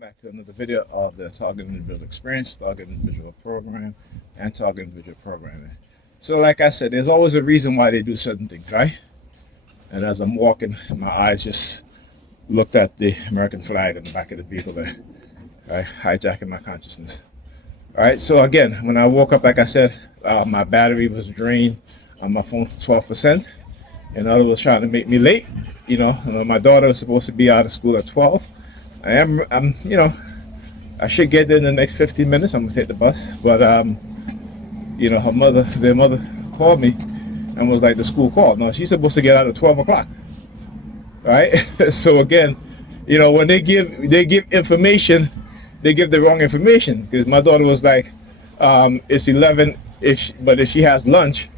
Back to another video of the Target Individual Experience, Target Individual Program, and Target Individual Programming. So, like I said, there's always a reason why they do certain things, right? And as I'm walking, my eyes just looked at the American flag in the back of the vehicle there, right? Hijacking my consciousness. All right, so again, when I woke up, like I said, my battery was drained on my phone to 12%. And other was trying to make me late. My daughter was supposed to be out of school at 12. I should get there in the next 15 minutes. I'm gonna take the bus, but their mother called me and was like, the school called. No, she's supposed to get out at 12 o'clock, right? So again, when they give information, they give the wrong information, because my daughter was like, it's 11, but if she has lunch,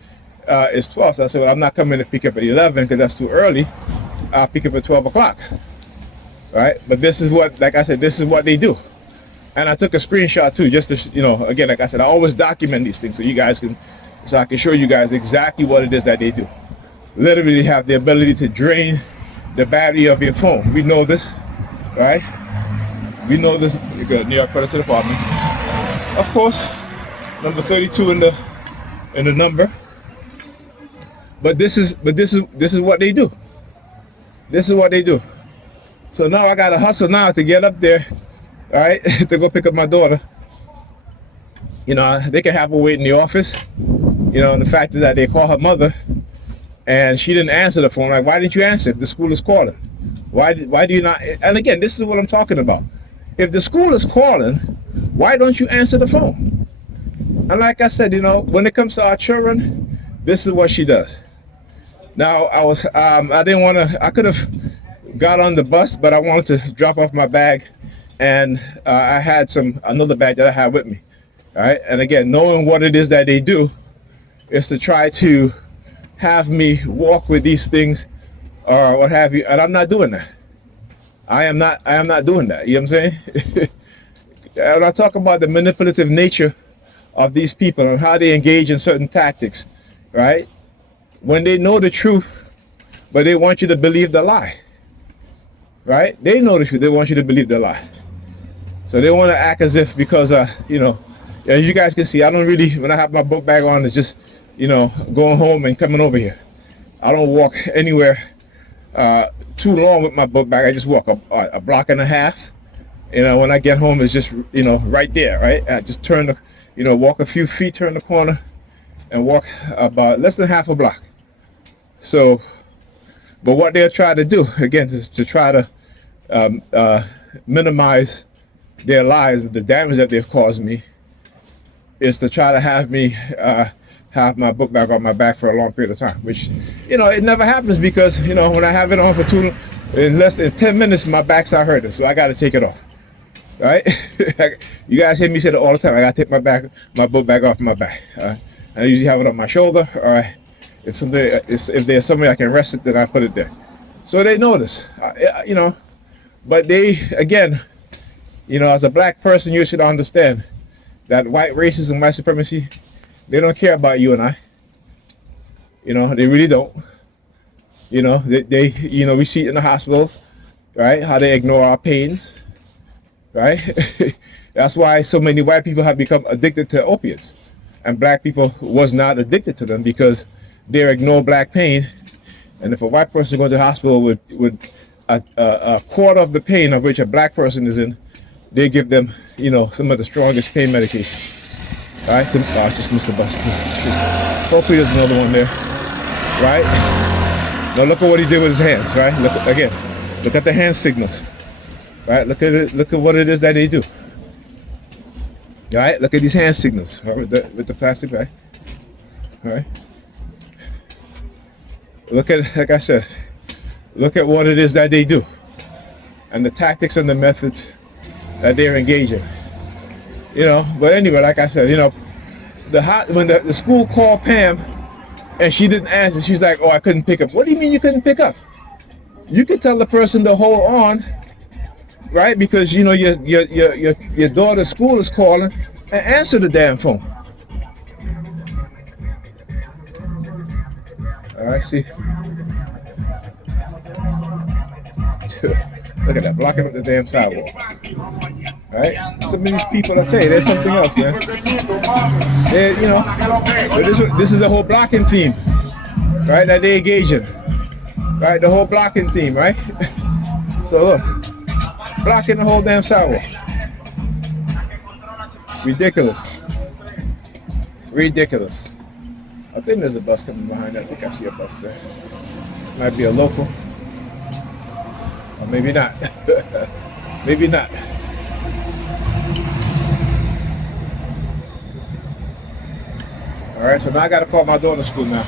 it's 12. So I said, well, I'm not coming to pick up at 11 because that's too early. I'll pick up at 12 o'clock. Right? But this is what, like I said, this is what they do. And I took a screenshot too, just to, again, like I said, I always document these things so I can show you guys exactly what it is that they do. Literally have the ability to drain the battery of your phone. We know this, right? We know this. You're good. New York Credit to the Department. Of course, number 32 in the number. But this is what they do. This is what they do. So now I gotta hustle now to get up there, all right, to go pick up my daughter. They can have her wait in the office. And the fact is that they call her mother, and she didn't answer the phone. Like, why didn't you answer if the school is calling? Why do you not? And again, this is what I'm talking about. If the school is calling, why don't you answer the phone? And like I said, when it comes to our children, this is what she does. Now, I could have got on the bus, but I wanted to drop off my bag, and I had another bag that I had with me. All right, and again, knowing what it is that they do is to try to have me walk with these things or what have you, and I'm not doing that. I am not doing that. You know what I'm saying? When I talk about the manipulative nature of these people and how they engage in certain tactics, right? When they know the truth, but they want you to believe the lie. Right? They know the truth. They want you to believe the lie. So they want to act as if, because, as you guys can see, I don't really, when I have my book bag on, it's just, going home and coming over here. I don't walk anywhere too long with my book bag. I just walk a block and a half. When I get home, it's just, right there, right? I just walk a few feet, turn the corner, and walk about less than half a block. So, but what they'll try to do, again, is to try to minimize their lives, the damage that they've caused me, is to try to have me have my book bag on my back for a long period of time, which, it never happens, because, when I have it on in less than 10 minutes, my back starts hurting, so I got to take it off, right? You guys hear me say that all the time. I got to take my book bag off my back. I usually have it on my shoulder, or if there's somewhere I can rest it, then I put it there. So they notice, but they, again, as a black person, you should understand that white racism, white supremacy, they don't care about you and I. They really don't. We see it in the hospitals, right? How they ignore our pains, right? That's why so many white people have become addicted to opiates, and black people was not addicted to them, because they ignore black pain. And if a white person goes to the hospital with a quarter of the pain of which a black person is in, they give them, some of the strongest pain medication. All right, I just missed the bus. Hopefully there's another one there, right? Now look at what he did with his hands, right? Look at the hand signals, right? Look at it. Look at what it is that they do. All right, look at these hand signals, right? With the plastic bag. All right. Like I said, look at what it is that they do, and the tactics and the methods that they're engaging. But anyway, like I said, when the school called Pam and she didn't answer, she's like, "Oh, I couldn't pick up." What do you mean you couldn't pick up? You could tell the person to hold on, right? Because your daughter's school is calling, and answer the damn phone. All right, see. Look at that, blocking up the damn sidewalk. Right? Some of these people, I tell you, there's something else, man. You know, but this is the whole blocking team, right? That they engage in, right? The whole blocking team, right? So look, blocking the whole damn sidewalk. Ridiculous. Ridiculous. I think there's a bus coming behind that. I think I see a bus there. Might be a local. Or maybe not. Maybe not. Alright, so now I gotta call my daughter to school now.